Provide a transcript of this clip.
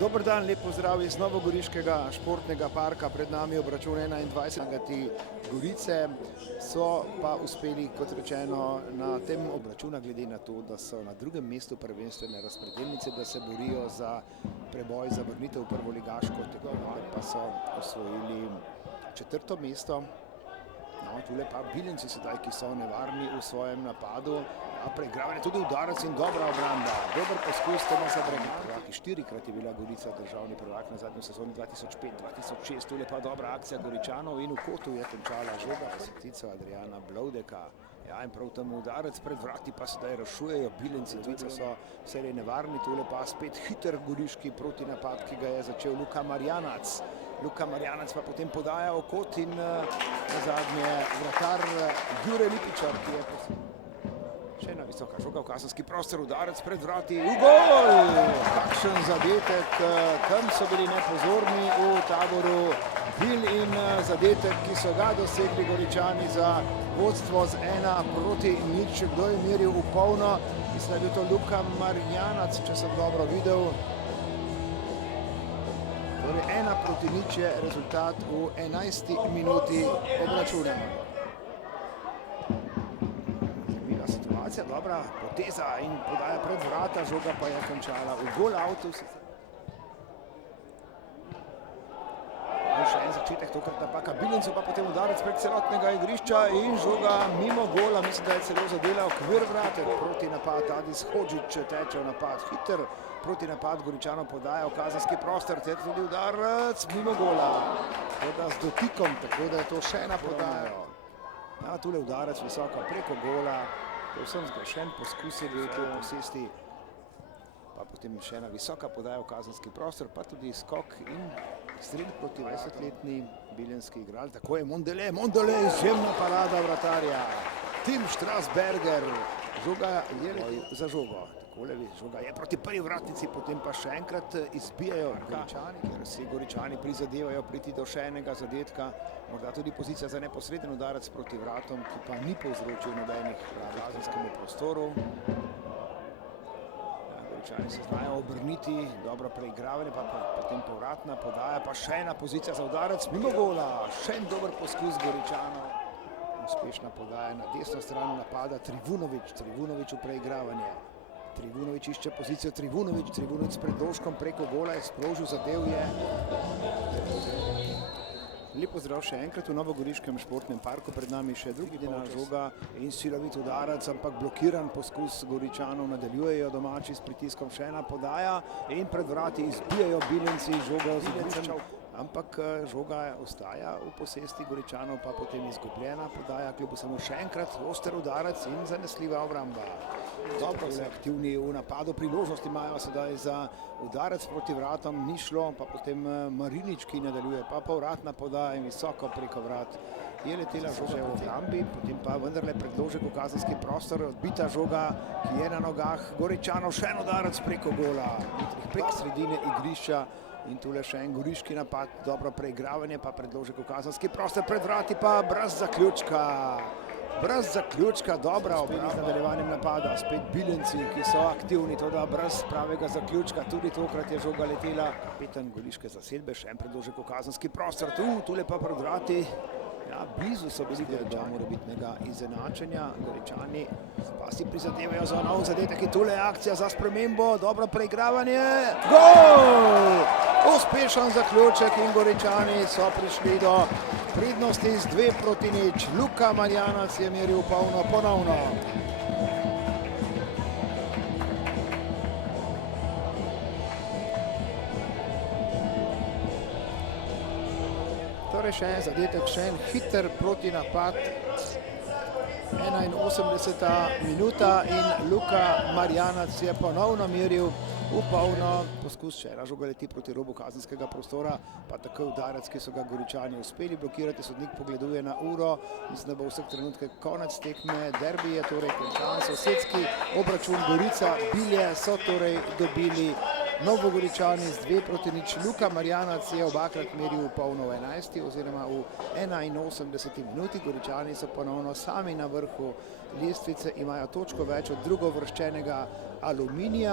Dober dan, lep pozdrav iz Novogoriškega športnega parka. Pred nami obračun 21. Gorice. So pa uspeli, kot rečeno, na tem obračunu, glede na to, da so na drugem mestu prvenstvene razpredelnice, da se borijo za preboj za vrnitev v prvoligaško tekmovanje, pa so osvojili 4. mesto. No, tule pa Bilenci sedaj, ki so nevarni v svojem napadu. Preigravanje, tudi udarec in dobra obramba. Dober poskus Tomasa Brega. Prvaki 4-krat je bila Gorica državni prvak na zadnjo sezoni 2005-2006. Tule pa dobra akcija Goričanov in v kotu je končala žoga desetico Adriana Blodeka. Ja, in prav tam udarec pred vrati pa sedaj rešujejo Bilenci. Dvica so vse nevarni, tule pa spet hiter goriški protinapad, ki ga je začel Luka Marjanac. Luka Marjanac pa potem podaja v kot in nazadnje vratar Jure Lipičar, ki je še ena visoka žoga v kazenski prostor, udarec pred vrati, v gol! Kakšen zadetek, tam so bili nepozorni v taboru Bil in zadetek, ki so ga dosegli Goričani za vodstvo z 1-0. Kdo je meril v polno? Mislim, da je bil to Luka Marjanac, če sem dobro videl. Torej 1-0 je rezultat v 11. minuti obračuna. Dobra poteza in podaja pred vrata, žoga pa je končala v gol avtu. Še en začetek, tokrat napaka Bilencev, pa potem udarec prek celotnega igrišča in žoga mimo gola. Mislim, da je celo zadela okvir vrate. Proti napad, Adis Hodžić teče v napad, hiter proti napad Goričanov podaja v kazenski prostor, ter tudi udarec mimo gola. Toda z dotikom, tako da je to še ena podaja. Ja, tule udarec visoko preko gola. Povsem zgrešen poskus je bil te posesti, pa potem še ena visoka podaja v kazenski prostor, pa tudi skok in strel proti 20-letni bilenski igralec. Tako je Mondelez, izjemna parada vratarja. Tim Strasberger, žoga je za žogo. Takole žoga je proti prvi vratnici, potem pa še enkrat izbijajo Goričani, ker si Goričani prizadevajo priti do še enega zadetka. Morda tudi pozicija za neposreden udarec proti vratom, ki pa ni povzročil nobenih v kazenskemu prostoru. Goričani se znajo obrniti, dobro preigravanje, pa potem povratna podaja, pa še ena pozicija za udarec mimo gola. Še en dober poskus Goričanov. Uspešna podaja na desno stran napada Trivunović v preigravanje. Trivunović išče pozicijo, Trivunović s predložkom preko gola je sprožil, zadev je. Lep pozdrav še enkrat v Novogoriškem športnem parku. Pred nami še drugi žoga in silovit udarec, ampak blokiran poskus Goričanov. Nadaljujejo domači s pritiskom, še ena podaja in pred vrati izbijajo Bilenci žogo z igrišča. Ampak žoga ostaja v posesti Goričanov, pa potem izgubljena podaja, kljub samo še enkrat oster udarec in zanesljiva obramba. Dobro so aktivni v napadu, priložnost imajo sedaj za udarec proti vratom, ni šlo, pa potem Marinič, ki nadaljuje, pa povratna podaja in visoko preko vrat. Je letela žoga v obrambi, potem pa vendarle predložek v kazenski prostor, odbita žoga, ki je na nogah Goričanov, še en udarec preko gola, prek sredine igrišča. In tule še en goriški napad, dobro preigravanje, pa predložek v kazenski prostor, pred vrati pa brez zaključka. Brez zaključka, dobra obramba z nadaljevanjem napada. Spet Bilenci, ki so aktivni, toda brez pravega zaključka. Tudi tokrat je žoga letela. Kapetan goriške zasedbe, še en predložek v kazenski prostor. Tule pa pred vrati. Ja, blizu so bili do morebitnega izenačenja. Goričani pa si prizadevajo za nov zadetek in tule je akcija za spremembo. Dobro preigravanje. Gol! Uspešen zaključek in Goričani so prišli do prednosti z 2-0. Luka Marjanac je meril polno ponovno. Torej še en zadetek, še en hiter protinapad. 81. minuta in Luka Marjanac je ponovno meril v polno. Poskus še ena žoga leti proti robu kazenskega prostora, pa tako udarec, ki so ga Goričani uspeli blokirati. Sodnik pogleduje na uro, mislim, da bo vseh trenutkih konec tekme. Derbi je torej končan, sosedski obračun Gorica Bilje so torej dobili Novogoričani z 2-0. Luka Marjanac je obakrat meril v polno v 11. oziroma v 81. minuti. Goričani so ponovno sami na vrhu lestvice, imajo točko več od drugovrščenega Aluminija.